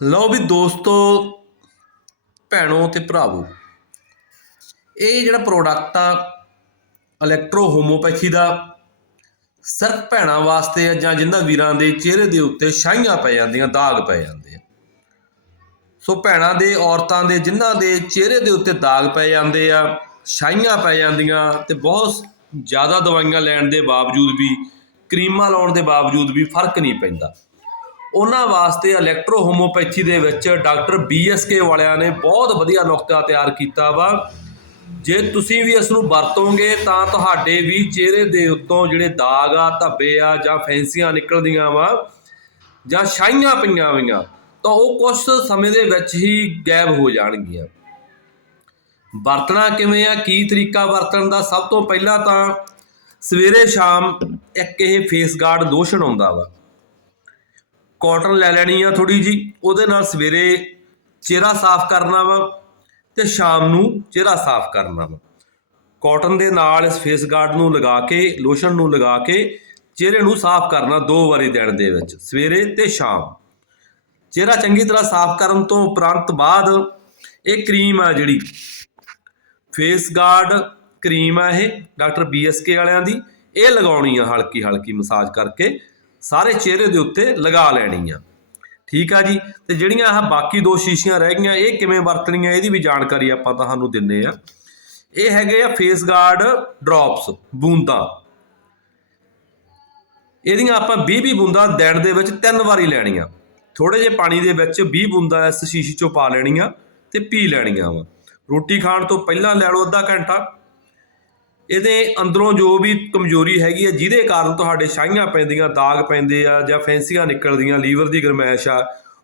ਲਓ ਵੀ ਦੋਸਤੋ, ਭੈਣੋ ਤੇ ਭਰਾਵੋ, ਇਹ ਜਿਹੜਾ ਪ੍ਰੋਡਕਟ ਆ ਇਲੈਕਟ੍ਰੋ ਹੋਮੋਪੈਥੀ ਦਾ, ਸਿਰਫ ਭੈਣਾਂ ਵਾਸਤੇ ਆ ਜਾਂ ਜਿਨ੍ਹਾਂ ਵੀਰਾਂ ਦੇ ਚਿਹਰੇ ਦੇ ਉੱਤੇ ਛਾਈਆਂ ਪੈ ਜਾਂਦੀਆਂ, ਦਾਗ ਪੈ ਜਾਂਦੇ ਆ। ਸੋ ਭੈਣਾਂ ਦੇ, ਔਰਤਾਂ ਦੇ ਜਿਨ੍ਹਾਂ ਦੇ ਚਿਹਰੇ ਦੇ ਉੱਤੇ ਦਾਗ ਪੈ ਜਾਂਦੇ ਆ, ਛਾਈਆਂ ਪੈ ਜਾਂਦੀਆਂ ਤੇ ਬਹੁਤ ਜ਼ਿਆਦਾ ਦਵਾਈਆਂ ਲੈਣ ਦੇ ਬਾਵਜੂਦ ਵੀ, ਕਰੀਮਾਂ ਲਾਉਣ ਦੇ ਬਾਵਜੂਦ ਵੀ ਫ਼ਰਕ ਨਹੀਂ ਪੈਂਦਾ। ਉਹਨਾਂ ਵਾਸਤੇ ਇਲੈਕਟ੍ਰੋ ਹੋਮੋਪੈਥੀ ਦੇ ਵਿੱਚ ਡਾਕਟਰ ਬੀਐਸਕੇ ਵਾਲਿਆਂ ਨੇ ਬਹੁਤ ਵਧੀਆ ਨੁਕਤਾ ਤਿਆਰ ਕੀਤਾ ਵਾ। ਜੇ ਤੁਸੀਂ ਵੀ ਇਸ ਨੂੰ ਵਰਤੋਗੇ ਤਾਂ ਤੁਹਾਡੇ ਵੀ ਚਿਹਰੇ ਦੇ ਉੱਤੋਂ ਜਿਹੜੇ ਦਾਗ ਆ, ਧੱਬੇ ਆ ਜਾਂ ਫੈਂਸੀਆਂ ਨਿਕਲਦੀਆਂ ਵਾ ਜਾਂ ਛਾਈਆਂ ਪਈਆਂ ਹੋਈਆਂ, ਤਾਂ ਉਹ ਕੁਝ ਸਮੇਂ ਦੇ ਵਿੱਚ ਹੀ ਗਾਇਬ ਹੋ ਜਾਣਗੀਆਂ। ਵਰਤਣਾ ਕਿਵੇਂ ਆ, ਕੀ ਤਰੀਕਾ ਵਰਤਣ ਦਾ? ਸਭ ਤੋਂ ਪਹਿਲਾਂ ਤਾਂ ਸਵੇਰੇ ਸ਼ਾਮ ਇੱਕ ਇਹ ਫੇਸ ਗਾਰਡ ਲੋਸ਼ਨ ਆਉਂਦਾ ਵਾ। ਕਾਟਨ ਲੈ ਲੈਣੀ ਆ ਥੋੜੀ ਜੀ ਉਹਦੇ ਨਾਲ ਸਵੇਰੇ ਚਿਹਰਾ ਸਾਫ਼ ਕਰਨਾ ਵਾ ਤੇ ਸ਼ਾਮ ਨੂੰ ਚਿਹਰਾ ਸਾਫ਼ ਕਰਨਾ ਵਾ। ਕਾਟਨ ਦੇ ਨਾਲ ਇਸ ਫੇਸ ਗਾਰਡ ਨੂੰ ਲਗਾ ਕੇ ਲੋਸ਼ਨ ਨੂੰ ਲਗਾ ਕੇ ਚਿਹਰੇ ਨੂੰ ਸਾਫ਼ ਕਰਨਾ ਦੋ ਵਾਰੀ ਦਿਨ ਦੇ ਵਿੱਚ, ਸਵੇਰੇ ਤੇ ਸ਼ਾਮ। ਚਿਹਰਾ ਚੰਗੀ ਤਰ੍ਹਾਂ ਸਾਫ਼ ਕਰਨ ਤੋਂ ਉਪਰੰਤ ਬਾਅਦ ਇਹ ਕਰੀਮ ਆ ਜਿਹੜੀ ਫੇਸ ਗਾਰਡ ਕਰੀਮ ਆ ਇਹ, ਡਾਕਟਰ ਬੀਐਸਕੇ ਵਾਲਿਆਂ ਦੀ, ਇਹ ਲਗਾਉਣੀ ਆ ਹਲਕੀ ਹਲਕੀ ਮਸਾਜ ਕਰਕੇ ਸਾਰੇ ਚਿਹਰੇ ਦੇ ਉੱਤੇ ਲਗਾ ਲੈਣੀ ਆ ਠੀਕ ਆ ਜੀ? ਤੇ ਜਿਹੜੀਆਂ ਆਹ ਬਾਕੀ ਦੋ ਸ਼ੀਸ਼ੀਆਂ ਰਹਿ ਗਈਆਂ, ਇਹ ਕਿਵੇਂ ਵਰਤਣੀਆਂ, ਇਹਦੀ ਵੀ ਜਾਣਕਾਰੀ ਆਪਾਂ ਤੁਹਾਨੂੰ ਦਿੰਨੇ ਆ। ਇਹ ਹੈਗੇ ਆ ਫੇਸ ਗਾਰਡ ਡ੍ਰੌਪਸ ਬੂੰਦਾਂ। ਇਹਦੀਆਂ ਆਪਾਂ 20 20 ਬੂੰਦਾਂ ਦਿਨ ਦੇ ਵਿੱਚ ਤਿੰਨ ਵਾਰੀ ਲੈਣੀਆਂ। ਥੋੜੇ ਜਿਹੇ ਪਾਣੀ ਦੇ ਵਿੱਚ 20 ਬੂੰਦਾਂ ਇਸ ਸ਼ੀਸ਼ੀ ਚੋਂ ਪਾ ਲੈਣੀਆਂ ਤੇ ਪੀ ਲੈਣੀਆਂ ਵਾ। ਰੋਟੀ ਖਾਣ ਤੋਂ ਪਹਿਲਾਂ ਲੈ ਲਓ ਅੱਧਾ ਘੰਟਾ। ਇਹਦੇ ਅੰਦਰੋਂ ਜੋ ਵੀ ਕਮਜ਼ੋਰੀ ਹੈਗੀ ਆ, ਜਿਹਦੇ ਕਾਰਨ ਤੁਹਾਡੇ ਛਾਈਆਂ ਪੈਂਦੀਆਂ, ਦਾਗ ਪੈਂਦੇ ਆ ਜਾਂ ਫੈਂਸੀਆਂ ਨਿਕਲਦੀਆਂ, ਲੀਵਰ ਦੀ ਗਰਮੈਸ਼ ਆ,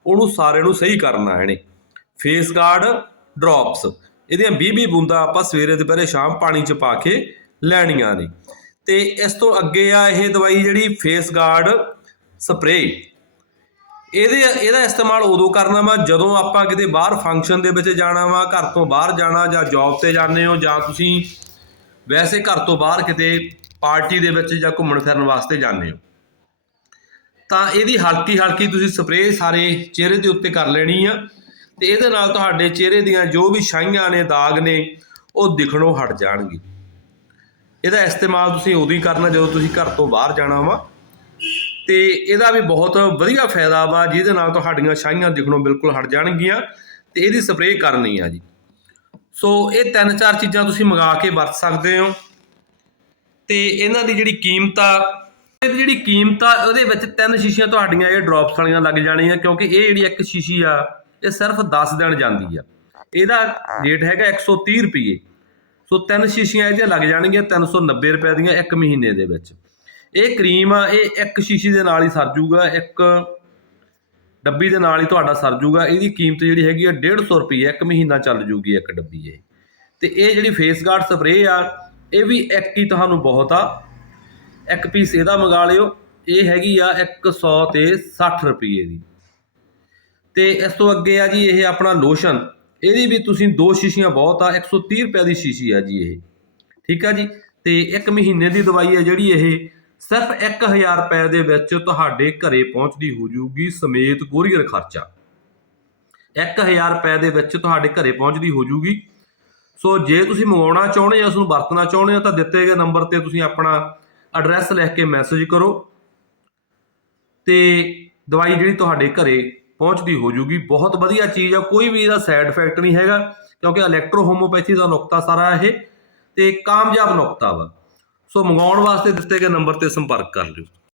ਉਹਨੂੰ ਸਾਰੇ ਨੂੰ ਸਹੀ ਕਰਨਾ ਇਹਨੇ। Face guard, drops. ਇਹਦੀਆਂ 20-20 ਬੂੰਦਾਂ ਆਪਾਂ ਸਵੇਰੇ ਦੁਪਹਿਰੇ ਸ਼ਾਮ ਪਾਣੀ 'ਚ ਪਾ ਕੇ ਲੈਣੀਆਂ ਨੇ। ਤੇ ਇਸ ਤੋਂ ਅੱਗੇ ਆ ਇਹ ਦਵਾਈ ਜਿਹੜੀ ਫੇਸ ਗਾਰਡ ਸਪਰੇ ਇਹਦੇ, ਇਹਦਾ ਇਸਤੇਮਾਲ ਉਦੋਂ ਕਰਨਾ ਵਾ ਜਦੋਂ ਆਪਾਂ ਕਿਤੇ ਬਾਹਰ ਫੰਕਸ਼ਨ ਦੇ ਵਿੱਚ ਜਾਣਾ ਵਾ, ਘਰ ਤੋਂ ਬਾਹਰ ਜਾਣਾ ਜਾਂ ਜੌਬ ਤੇ ਜਾਂਦੇ ਹੋ ਜਾਂ ਤੁਸੀਂ ਵੈਸੇ ਘਰ ਤੋਂ ਬਾਹਰ ਕਿਤੇ ਪਾਰਟੀ ਦੇ ਵਿੱਚ ਜਾਂ ਘੁੰਮਣ ਫਿਰਨ ਵਾਸਤੇ ਜਾਂਦੇ ਹੋ। ਤਾਂ ਇਹਦੀ ਹਲਕੀ ਹਲਕੀ ਤੁਸੀਂ ਸਪਰੇਅ ਸਾਰੇ ਚਿਹਰੇ ਦੇ ਉੱਤੇ ਕਰ ਲੈਣੀ ਆ ਤੇ ਇਹਦੇ ਨਾਲ ਤੁਹਾਡੇ ਚਿਹਰੇ ਦੀਆਂ ਜੋ ਵੀ ਛਾਈਆਂ ਨੇ, ਦਾਗ ਨੇ, ਉਹ ਦਿਖਣੋਂ ਹਟ ਜਾਣਗੇ। ਇਹਦਾ ਇਸਤੇਮਾਲ ਤੁਸੀਂ ਉਦੋਂ ਹੀ ਕਰਨਾ ਜਦੋਂ ਤੁਸੀਂ ਘਰ ਤੋਂ ਬਾਹਰ ਜਾਣਾ ਵਾ। ਤੇ ਇਹਦਾ ਵੀ ਬਹੁਤ ਵਧੀਆ ਫਾਇਦਾ ਵਾ ਜਿਹਦੇ ਨਾਲ ਤੁਹਾਡੀਆਂ ਛਾਈਆਂ ਦਿਖਣੋਂ ਬਿਲਕੁਲ ਹਟ ਜਾਣਗੀਆਂ ਤੇ ਇਹਦੀ ਸਪਰੇਅ ਕਰਨੀ ਆ ਜੀ। ਸੋ ਇਹ ਤਿੰਨ ਚਾਰ ਚੀਜ਼ਾਂ ਤੁਸੀਂ ਮੰਗਾ ਕੇ ਵਰਤ ਸਕਦੇ ਹੋ। ਤੇ ਇਹਨਾਂ ਦੀ ਜਿਹੜੀ ਕੀਮਤ ਆ ਇਹਦੀ ਜਿਹੜੀ ਕੀਮਤ ਆ, ਉਹਦੇ ਵਿੱਚ ਤਿੰਨ ਸ਼ੀਸ਼ੀਆਂ ਤੁਹਾਡੀਆਂ ਇਹ ਡ੍ਰੌਪਸ ਵਾਲੀਆਂ ਲੱਗ ਜਾਣੀਆਂ, ਕਿਉਂਕਿ ਇਹ ਜਿਹੜੀ ਇੱਕ ਸ਼ੀਸ਼ੀ ਆ, ਇਹ ਸਿਰਫ 10 ਦਿਨ ਜਾਂਦੀ ਆ। ਇਹਦਾ ਰੇਟ ਹੈਗਾ 130 ਰੁਪਏ ਸੋ ਤਿੰਨ ਸ਼ੀਸ਼ੀਆਂ ਇਹਦੀਆਂ ਲੱਗ ਜਾਣਗੀਆਂ 390 ਰੁਪਏ ਦੀਆਂ ਇੱਕ ਮਹੀਨੇ ਦੇ ਵਿੱਚ। ਇਹ ਕਰੀਮ ਆ, ਇਹ ਇੱਕ ਸ਼ੀਸ਼ੀ ਦੇ ਨਾਲ ਹੀ ਸਰ ਜੂਗਾ, ਇੱਕ ਡੱਬੀ ਦੇ ਨਾਲ ਹੀ ਤੁਹਾਡਾ ਸਰ ਜੂਗਾ। ਇਹਦੀ ਕੀਮਤ ਜਿਹੜੀ ਹੈਗੀ ਆ 150 ਰੁਪਏ ਇੱਕ ਮਹੀਨਾ ਚੱਲ ਜੂਗੀ ਇੱਕ ਡੱਬੀ ਇਹ। ਤੇ ਇਹ ਜਿਹੜੀ ਫੇਸ ਗਾਰਡ ਸਪਰੇਅ ਆ, ਇਹ ਵੀ ਇੱਕ ਹੀ ਤੁਹਾਨੂੰ ਬਹੁਤ ਆ। ਇੱਕ ਪੀਸ ਇਹਦਾ ਮੰਗਾ ਲਿਓ, ਇਹ ਹੈਗੀ ਆ 100 ਤੇ 60 ਰੁਪਏ ਦੀ। ਤੇ ਇਸ ਤੋਂ ਅੱਗੇ ਆ ਜੀ ਇਹ ਆਪਣਾ ਲੋਸ਼ਨ ਇਹਦੀ ਵੀ ਤੁਸੀਂ ਦੋ ਸ਼ੀਸ਼ੀਆਂ ਬਹੁਤ ਆ 130 ਰੁਪਏ ਦੀ ਸ਼ੀਸ਼ੀ ਆ ਜੀ ਇਹ। ਠੀਕ ਆ ਜੀ? ਤੇ ਇੱਕ ਮਹੀਨੇ ਦੀ ਦਵਾਈ ਆ ਜਿਹੜੀ ਇਹ ਸਿਰਫ 1000 ਰੁਪਏ ਦੇ ਵਿੱਚ ਤੁਹਾਡੇ ਘਰੇ ਪਹੁੰਚਦੀ ਹੋ ਜੂਗੀ ਸਮੇਤ ਕੋਰੀਅਰ ਖਰਚਾ। 1000 ਰੁਪਏ ਦੇ ਵਿੱਚ ਤੁਹਾਡੇ ਘਰੇ ਪਹੁੰਚਦੀ ਹੋ ਜੂਗੀ ਸੋ ਜੇ ਤੁਸੀਂ ਮੰਗਵਾਉਣਾ ਚਾਹੁੰਦੇ ਹੋ ਉਸ ਨੂੰ ਵਰਤਣਾ ਚਾਹੁੰਦੇ ਹੋ ਤਾਂ ਦਿੱਤੇ ਗਏ ਨੰਬਰ ਤੇ ਤੁਸੀਂ ਆਪਣਾ ਐਡਰੈਸ ਲਿਖ ਕੇ ਮੈਸੇਜ ਕਰੋ ਤੇ ਦਵਾਈ ਜਿਹੜੀ ਤੁਹਾਡੇ ਘਰੇ ਪਹੁੰਚਦੀ ਹੋ ਜੂਗੀ ਬਹੁਤ ਵਧੀਆ ਚੀਜ਼ ਆ, ਕੋਈ ਵੀ ਇਹਦਾ ਸਾਈਡ ਇਫੈਕਟ ਨਹੀਂ ਹੈਗਾ ਕਿਉਂਕਿ ਇਲੈਕਟ੍ਰੋ ਹੋਮੋਪੈਥੀ ਦਾ ਨੁਕਤਾ ਸਾਰਾ ਇਹ ਤੇ ਕਾਮਯਾਬ ਨੁਕਤਾ ਵਾ। ਸੋ ਮੰਗਾਉਣ ਵਾਸਤੇ ਦਿੱਤੇ ਗਏ ਨੰਬਰ ਤੇ ਸੰਪਰਕ ਕਰ ਲਿਓ।